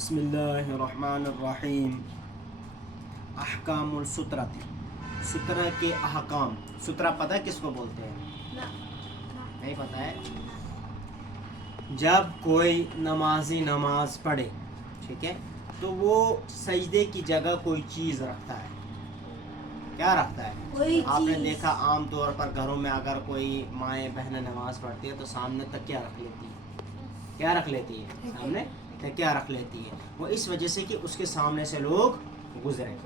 बिस्मिल्लाहिर्रहमानिर्रहीम। अहकामुल सुतरा, सुतरा के अहकाम। सुतरा पता है किसको बोलते हैं? नहीं पता है? जब कोई नमाजी नमाज पढ़े, ठीक है, तो वो सजदे की जगह कोई चीज़ रखता है। क्या रखता है? आपने देखा आम तौर पर घरों में अगर कोई माएँ बहनें नमाज पढ़ती है तो सामने तकिया रख लेती है। क्या रख लेती है? सामने तकिया रख लेती है। वो इस वजह से कि उसके सामने से लोग गुजरे,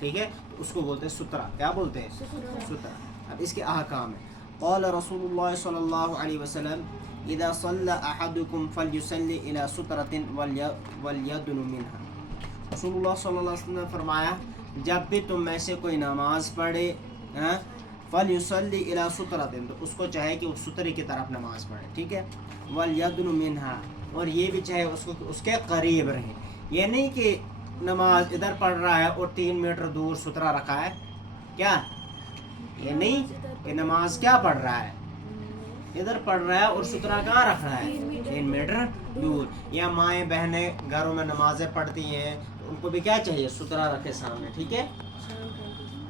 ठीक है, तो उसको बोलते हैं सुतरा। क्या बोलते हैं? सुतरा। अब इसके अहकाम है। क़ाल रसूलुल्लाह सल्लल्लाहु अलैहि वसल्लम इज़ा सल्ला अहदुकुम फलयुसल्ली इला सुतरतिन वलयदनु मिनहा। रसूलुल्लाह सल्लल्लाहु अलैहि वसल्लम ने फरमाया, जब भी तुम में से कोई नमाज पढ़े, फलयुसल्ली इला सुतरतिन, तो उसको चाहे कि उस सुतरे की तरफ नमाज पढ़े, ठीक है, वलयदनु मिनहा, और ये भी चाहे उसको उसके करीब रहे। ये नहीं कि नमाज इधर पढ़ रहा है और 3 मीटर दूर सुतरा रखा है। क्या ये नहीं कि नमाज क्या पढ़ रहा है, इधर पढ़ रहा है और सुतरा कहाँ रख रहा है? 3 मीटर दूर। या माएँ बहनें घरों में नमाजें पढ़ती हैं तो उनको भी क्या चाहिए? सुतरा रखे सामने, ठीक है,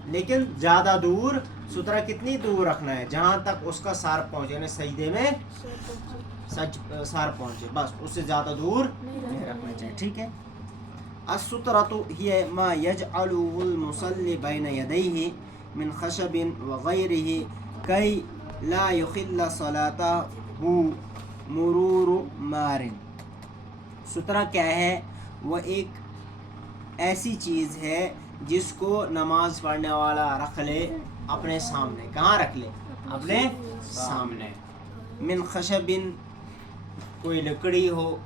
लेकिन ज़्यादा दूर सुतरा कितनी दूर रखना है? जहाँ तक उसका सर पहुँचे, यानी सजदे में सर पहुँचे, बस, उससे ज़्यादा दूर नहीं रखना चाहिए, ठीक है। अस्सुतरतु हिय मा यजअलुहुल मुसल्ली बैन यदैहि मिन खशबिन व गैरिहि कई ला युखिल्ल सलातहु मुरूरु मारिन। सुतरा क्या है? वो एक ऐसी चीज़ है जिसको नमाज पढ़ने वाला रख ले अपने सामने। कहाँ रख ले? अपने सामने। मिन खशबिन, कोई लकड़ी हो,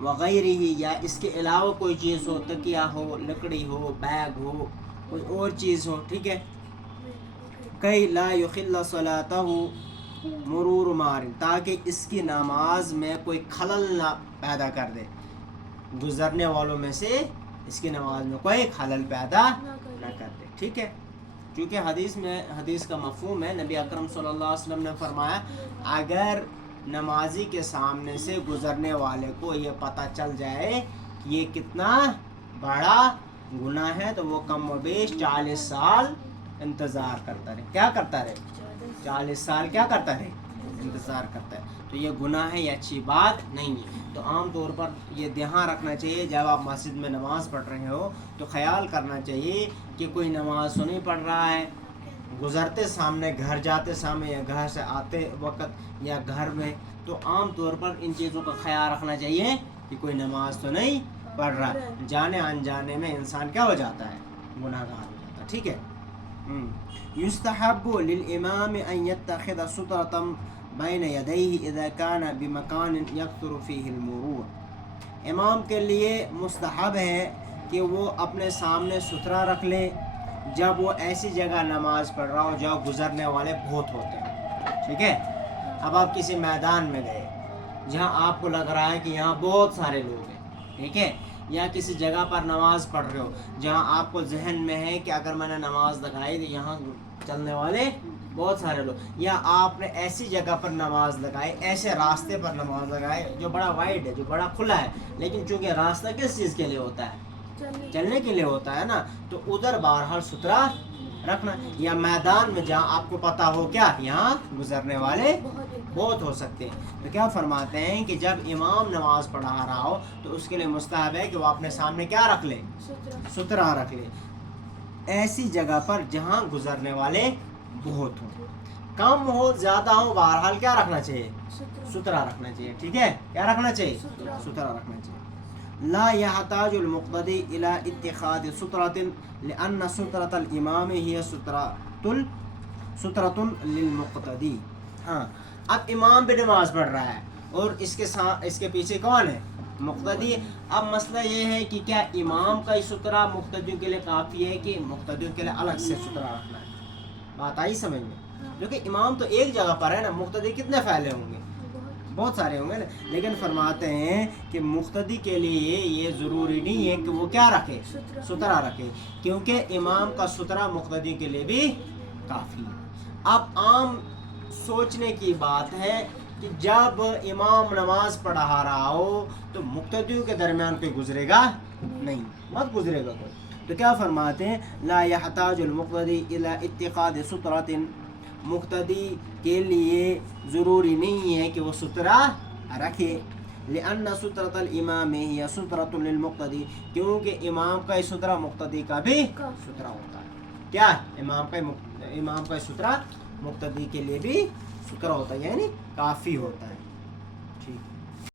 वगैरही, या इसके अलावा कोई चीज़ हो, तकिया हो, लकड़ी हो, बैग हो, कोई और चीज़ हो, ठीक है, कई ला युखिल्ल सलातहु मुरूर मारिन, ताकि इसकी नमाज में कोई खलल ना पैदा कर दे, गुजरने वालों में से इसकी नमाज में कोई खलल पैदा ना कर दे, ठीक है। क्योंकि हदीस का मफ़हूम है, नबी अकरम सल्लल्लाहु अलैहि वसल्लम ने फरमाया, अगर नमाजी के सामने से गुजरने वाले को ये पता चल जाए कि ये कितना बड़ा गुनाह है, तो वो कम व बेश 40 साल इंतज़ार करता रहे। क्या करता रहे? 40 साल क्या करता रहे? इंतज़ार करता है। तो ये गुनाह है, ये अच्छी बात नहीं है। तो आम तौर पर ये ध्यान रखना चाहिए, जब आप मस्जिद में नमाज़ पढ़ रहे हो तो ख्याल करना चाहिए कि कोई नमाज तो नहीं पढ़ रहा है। गुज़रते सामने, घर जाते सामने, या घर से आते वक्त, या घर में, तो आम तौर पर इन चीज़ों का ख्याल रखना चाहिए कि कोई नमाज तो नहीं पढ़ रहा। जाने अनजाने में इंसान क्या हो जाता है? गुनाहगार हो जाता है, ठीक है। युस्तहब्बु लिल इमाम अन यत्तखिज़ सुतरतन बैन यदैहि इज़ा कान बिमकान यक्सुरु फीहि अल-मुरूर। इमाम के लिए मुस्तहब है कि वो अपने सामने सुतरा रख ले जब वो ऐसी जगह नमाज पढ़ रहा हो जहाँ गुजरने वाले बहुत होते हैं, ठीक है। अब आप किसी मैदान में गए जहाँ आपको लग रहा है कि यहाँ बहुत सारे लोग हैं, ठीक है, या किसी जगह पर नमाज पढ़ रहे हो जहाँ आपको जहन में है कि अगर मैंने नमाज लगाई तो यहाँ चलने वाले बहुत सारे लोग, या आपने ऐसी जगह पर नमाज लगाई, ऐसे रास्ते पर नमाज लगाए जो बड़ा वाइड है, जो बड़ा खुला है, लेकिन चूँकि रास्ता किस चीज़ के लिए होता है? चलने के लिए होता है ना, तो उधर बहरहाल सुतरा रखना। या मैदान में जहाँ आपको पता हो क्या यहाँ गुजरने वाले बहुत हो सकते हैं, तो क्या फरमाते हैं कि जब इमाम नमाज पढ़ा रहा हो तो उसके लिए मुस्तहब है कि वो अपने सामने क्या रख ले? सुतरा रख ले, ऐसी जगह पर जहाँ गुजरने वाले बहुत हो, कम हो ज़्यादा हो, बहरहाल क्या रखना चाहिए? सुतरा रखना चाहिए, ठीक है। क्या रखना चाहिए? सुतरा रखना चाहिए। ला यहताजुल मुक़्तदी इला इत्तिखाज़ सुतरतिन लिअन्न सुतरतल इमाम हिय सुतरतुन लिल मुक़्तदी। हाँ, अब इमाम भी नमाज पढ़ रहा है और इसके पीछे कौन है? मुक़्तदी। अब मसला ये है कि क्या इमाम का ही सुतरा मुक़्तदियों के लिए काफ़ी है कि मुक़्तदियों के लिए अलग से सुतरा रखना है? बात आई समझ में? क्योंकि इमाम तो एक जगह पर है ना, मुक़्तदी कितने फैले होंगे? बहुत सारे होंगे ना। लेकिन फरमाते हैं कि मुक़्तदी के लिए ये ज़रूरी नहीं है कि वो क्या रखे? सुतरा रखे, क्योंकि इमाम का सुतरा मुक़्तदी के लिए भी काफ़ी है। अब आम सोचने की बात है کہ جب امام نماز پڑھا رہا ہو تو مقتدیوں کے درمیان کوئی گزرے گا نہیں، مت گزرے گا کوئی. تو کیا فرماتے ہیں لا يحتاج المقتدی الى اتخاذ سترۃ، مقتدی کے لیے ضروری نہیں ہے کہ وہ سترہ رکھے. لأن سترۃ الامام ہی سترۃ للمقتدی، کیونکہ امام کا سترہ مقتدی کا بھی سترہ ہوتا ہے. کیا امام کا سترہ مقتدی کے لیے بھی سترہ ہوتا ہے، یعنی کافی ہوتا ہے.